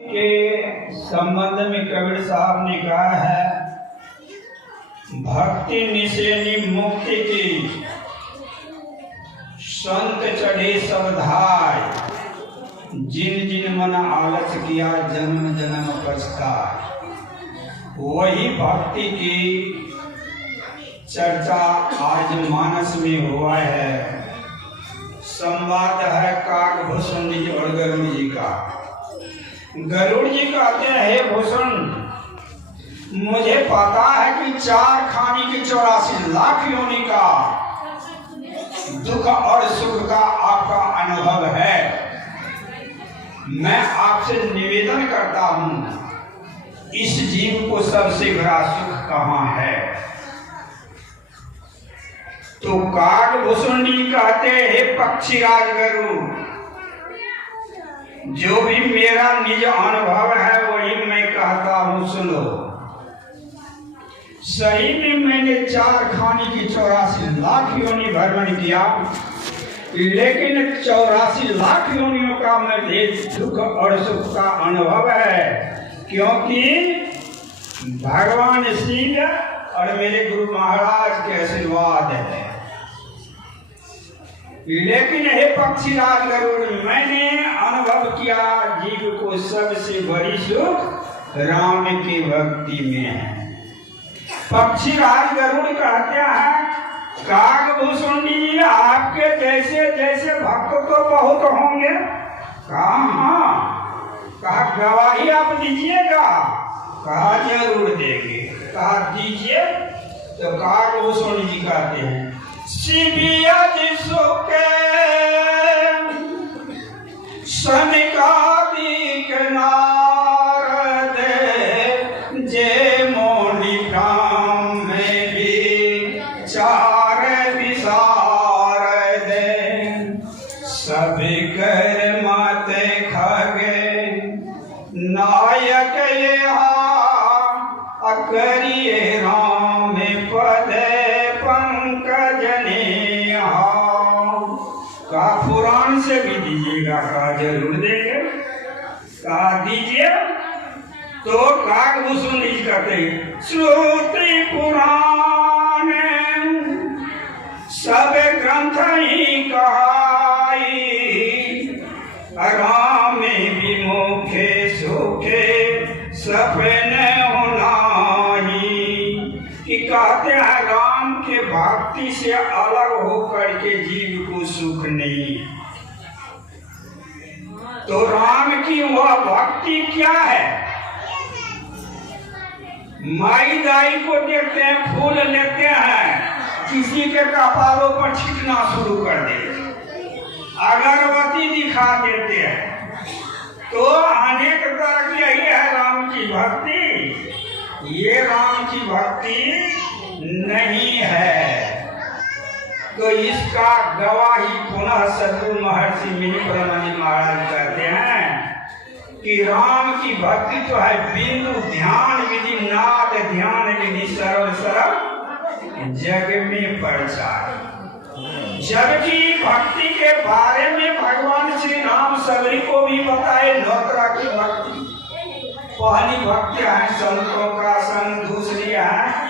के संबंध में कबीर साहब ने कहा है, भक्ति निशेनी मुक्ति की संत चढ़े सब धाय, जिन जिन मन आलस किया जन्म जन्म पछताए। वही भक्ति की चर्चा आज मानस में हुआ है। संवाद है काकभूषण जी और गरुड़ जी का। गरुड़ जी कहते हैं, हे भूषण, मुझे पता है कि 4 खानी की 84 लाख योनि का दुख और सुख का आपका अनुभव है। मैं आपसे निवेदन करता हूं, इस जीव को सबसे बड़ा सुख कहां है? तो काकभूषण जी कहते हैं, हे पक्षीराज गरुड़, जो भी मेरा निज अनुभव है वही मैं कहता हूं, सुनो। सही में मैंने 4 खानी की 84 लाख योनि भ्रमण किया, लेकिन 84 लाख योनियों का मुझे दुख और सुख का अनुभव है, क्योंकि भगवान शिव और मेरे गुरु महाराज के आशीर्वाद है। लेकिन हे पक्षीराज गरुड़, मैंने अनुभव किया जीव को सबसे बड़ी सुख राम की भक्ति में है। पक्षीराज गरुड़ कहते हैं, काकभूषण जी, आपके जैसे जैसे भक्त तो बहुत होंगे। कहा गवाही आप दीजिएगा? कहा जरूर देंगे। कहा दीजिए। तो काकभूषण जी कहते हैं, शिविया जिसो के सनिकादिक नारद जे मोनि काम में भी 4 विसार दे, सभी कर माते खगे नायक करिए राम पद पंकज ने। का पुराण से भी दीजिएगा? का जरूर देंगे। का दीजिए। तो काकभूषण जी कहते हैं, श्रुति पुराण सब ग्रंथ ही कहाई, राम विमुखे सुखे सपने होनाही। कि कहते हैं, राम के भक्ति से अलग होकर के जीव को सुख नहीं। तो राम की वह भक्ति क्या है? माई दाई को देखते हैं, फूल लेते हैं, किसी के कपालों पर छिटना शुरू कर देते, अगरबत्ती दिखा देते हैं। तो अनेक तरह की यही है राम की भक्ति। ये राम की भक्ति नहीं है। तो इसका गवाही पुनः सद्गुरु महर्षि मिनि ब्रह्मणि महाराज कहते हैं कि राम की भक्ति तो है बिंदु ध्यान विधि नाद ध्यान विधि सरल सरल जग में प्रचार। जबकि भक्ति के बारे में भगवान श्री राम सबरी को भी बताए 9 तरह की भक्ति। पहली भक्ति है संतों का संग, दूसरी है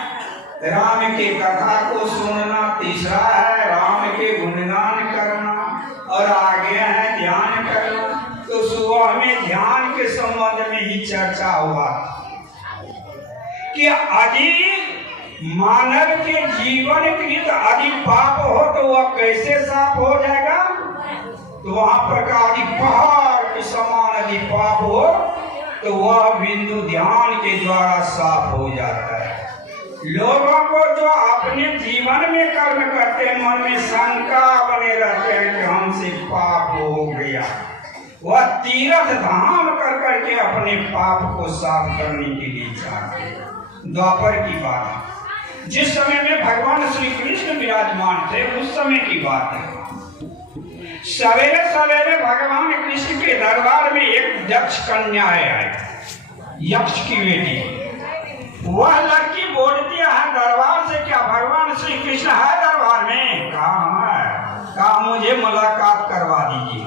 राम की कथा को सुनना, तीसरा है राम के गुणगान करना, और आगे है ध्यान करना। तो सुबह में ध्यान के संबंध में ही चर्चा हुआ कि यदि मानव के जीवन कृत यदि पाप हो तो वह कैसे साफ हो जाएगा? तो वहां पर का यदि पहाड़ के समान यदि पाप हो तो वह बिंदु ध्यान के द्वारा साफ हो जाता है। लोगों को जो अपने जीवन में कर्म करते हैं, मन में शंका बने रहते हैं कि हमसे पाप हो गया, वह तीर्थ धाम कर करके अपने पाप को साफ करने के लिए चाहते हैं। द्वापर की बात है, जिस समय में भगवान श्री कृष्ण विराजमान थे उस समय की बात है। सवेरे सवेरे भगवान कृष्ण के दरबार में एक दक्ष कन्या आई, यक्ष की बेटी। वह लड़की बोलती है दरबार से, क्या भगवान श्री कृष्ण है दरबार में? कहा है। कहा मुझे मुलाकात करवा दीजिए।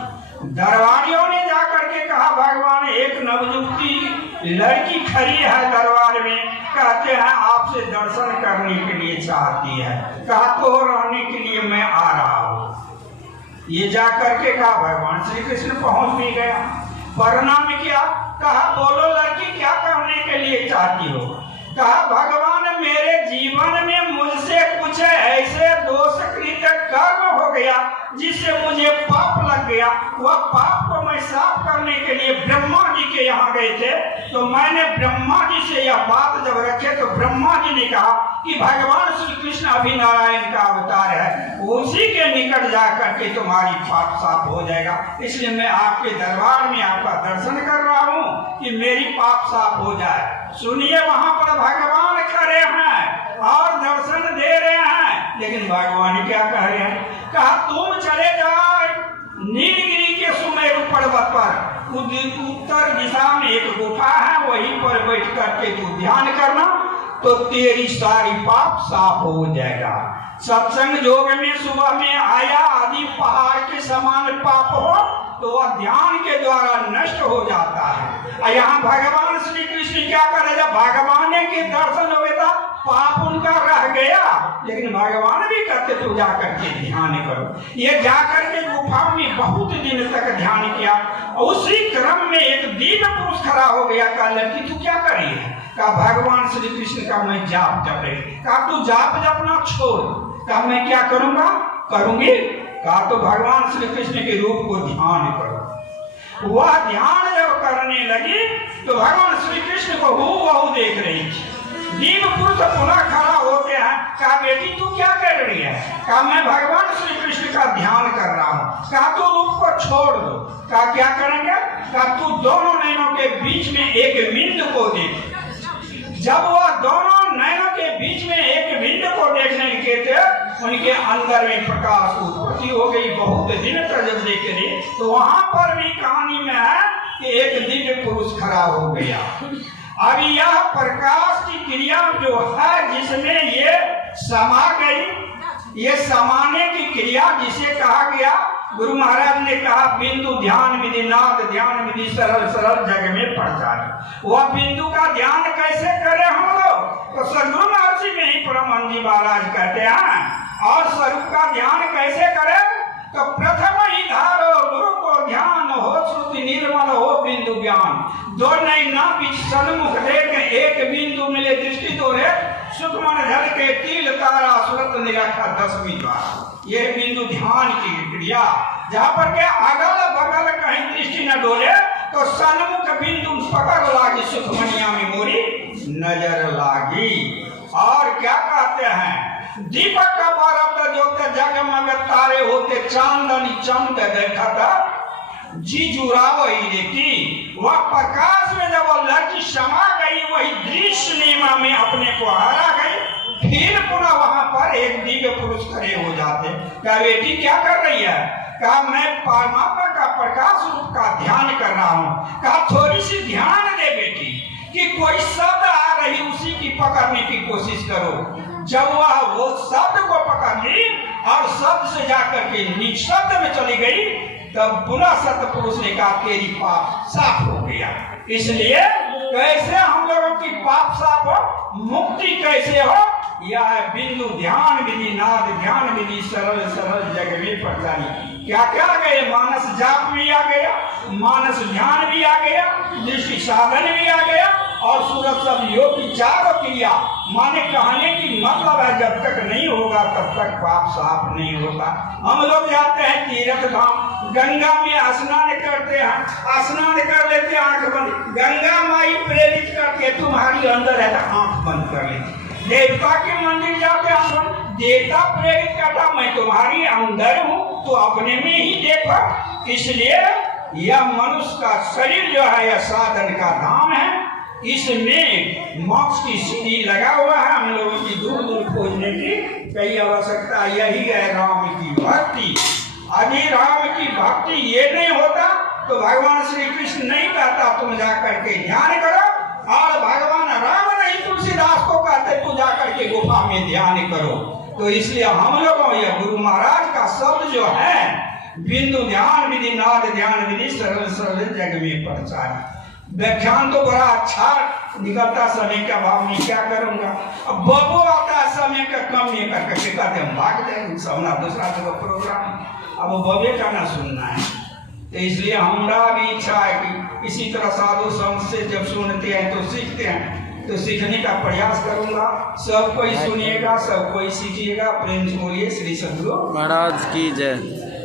दरबारियों ने जाकर के कहा, भगवान एक नवयुवती लड़की खड़ी है दरबार में, कहते हैं आपसे दर्शन करने के लिए चाहती है। कहा तो रहने के लिए मैं आ रहा हूँ। ये जा करके कहा भगवान श्री कृष्ण पहुंच भी गया, प्रणाम किया, कहा बोलो लड़की क्या करने के लिए चाहती हो। कहा भगवान मेरे जीवन में मुझसे कुछ ऐसे दोषकृत कर्म हो गया जिससे मुझे पाप लग गया। वह पाप को मैं साफ करने के लिए ब्रह्मा जी के यहाँ गए थे, तो मैंने ब्रह्मा जी से यह बात जब रखे तो ब्रह्मा जी ने कहा कि भगवान श्री कृष्ण अभी नारायण का अवतार है, उसी के निकट जा करके तुम्हारी पाप साफ हो जाएगा। इसलिए मैं आपके दरबार में आपका दर्शन कर रहा हूँ कि मेरी पाप साफ हो जाए। सुनिए वहां पर भगवान खड़े हैं और दर्शन दे रहे हैं, लेकिन भगवान क्या कह रहे हैं। कहा तुम चले जाओ नीलगिरी के सुमेरु पर्वत पर, उत्तर दिशा में एक गुफा है, वहीं पर बैठ करके तू ध्यान करना तो तेरी सारी पाप साफ हो जाएगा। सत्संग योग में सुबह में आया आदि पहाड़ के समान पाप हो तो वह ध्यान के द्वारा नष्ट हो जाता है। यहाँ भगवान श्री कृष्ण क्या करे, जब भगवान के दर्शन हो गया पाप उनका रह गया, लेकिन भगवान भी कहते तो जाकर के ध्यान करो। ये जाकर के गुफा में बहुत दिन तक ध्यान किया। उसी क्रम में एक दिव्य पुरुष खड़ा हो गया। कहा लड़की तू क्या कर रही है। कहा भगवान श्री कृष्ण का मैं जाप जप रही। कहा तू जाप जपना छोड़। कहा मैं क्या करूंगा, करूंगी। कहा तो भगवान श्री कृष्ण के रूप को ध्यान करो। वह ध्यान जब करने लगी तो भगवान श्री कृष्ण को हूबहू देख रही थी। दिव्य पुरुष पुनः खड़ा होते हैं। कहा बेटी तू क्या कर रही है। कहा मैं भगवान श्री कृष्ण का ध्यान कर रहा हूँ। कहा तू रूप को छोड़ दो। कहा क्या करेंगे। कहा तू दोनों नैनों के बीच में एक बिंदु को देख। जब वह दोनों नैनों के बीच में एक बिंदु को देखने लगे थे, उनके अंदर में प्रकाश उत्पत्ति हो गई। बहुत दिन तक जब देखे रहे तो वहां पर भी कहानी में है कि एक दिव्य पुरुष खड़ा हो गया। अब यह प्रकाश की क्रिया जो है जिसमें ये समा गई, ये समाने की क्रिया जिसे कहा गया, गुरु महाराज ने कहा बिंदु ध्यान विधि, नाद ध्यान विधि, सरल सरल जग में पड़ जाए। वह बिंदु का ध्यान कैसे करें हम लोग, तो सदगुरु महर्षि में ही परमानंद जी महाराज कहते हैं। और स्वरूप का ध्यान कैसे करें, तो प्रथम ही धारो गुरु को ध्यान हो, श्रुति निर्मल हो बिंदु ज्ञान। दो नैना बीच सन्मुख देख, एक बिंदु मिले दृष्टि तो रे, सुखमन धर के तिल तारा सुरत निरखा 10वीं बार। ये बिंदु ध्यान की क्रिया, जहाँ पर के अगल बगल कहीं दृष्टि न डोले तो सन्मुख बिंदु पकड़ लागी, सुखमनिया में मोरी नजर लागी। और क्या कहते हैं, दीपक का बारह जो जगमग तारे होते, चांदनी चमक देखता जी जुराव ही देखी। वह प्रकाश में जब वह लड़की समा गई, वही दृश्य नीमा में अपने को हरा गई। फिर पुनः वहां पर एक दिव्य पुरुष खड़े हो जाते। क्या बेटी क्या कर रही है। कहा मैं परमात्मा का प्रकाश रूप का ध्यान कर रहा हूँ। कहा थोड़ी सी ध्यान दे बेटी कि कोई शब्द आ रही उसी की पकड़ने की कोशिश करो। जब वह वो शब्द को पकड़ ली और शब्द से जाकर के निशब्द में चली गई, तब पुनः सतपुरुष ने कहा तेरी पाप साफ हो गया। इसलिए कैसे हम लोगों की पाप साफ हो, मुक्ति कैसे हो, यह बिंदु ध्यान विधि, नाद ध्यान विधि, सरल सरल जग में पड़तानी। क्या क्या आ गए, मानस जाप भी आ गया, मानस ध्यान भी आ गया, दृष्टि साधन भी आ गया, और सूरत सब योग की चारों क्रिया। माने कहने की मतलब है जब तक नहीं होगा तब तक पाप साफ नहीं होगा। हम लोग जाते हैं तीर्थ धाम, गंगा में स्नान करते हैं, स्नान कर लेते हैं आंख बंद, गंगा माई प्रेरित करके तुम्हारी अंदर है तो आंख बंद कर लेती। देवता के मंदिर जाते हैं, देवता प्रेरित करता मैं तुम्हारी अंदर हूँ तो अपने में ही देखो। इसलिए यह मनुष्य का शरीर जो है यह साधन का धाम है। इसमें मोक्ष की सीढ़ी लगा हुआ है। हम लोगों की दूर दूर खोजने की कई आवश्यकता यही है, राम की भक्ति। यदि राम की भक्ति ये नहीं होता तो भगवान श्री कृष्ण नहीं कहता तुम जाकर के ध्यान करो, और भगवान राम नहीं तुलसीदास को कहते तू जाकर के गुफा में ध्यान करो। तो इसलिए हम लोगों यह गुरु महाराज का शब्द जो है बिंदु ध्यान विधि, नाद ध्यान विधि, सरल सरल जग में प्रचार। व्याख्यान तो बड़ा अच्छा निकलता, समय का अभाव में क्या करूंगा। अब बबो आता समय का कम नहीं करके कहते हम भाग जाए सामना दूसरा जगह प्रोग्राम, अब बबे का ना सुनना है। तो इसलिए हमारा भी इच्छा है कि इसी तरह साधु संत से जब सुनते हैं तो सीखते हैं, तो सीखने का प्रयास करूंगा। सब कोई सुनिएगा, सब कोई सीखिएगा। प्रेम से बोलिए श्री सद्गुरु महाराज की जय।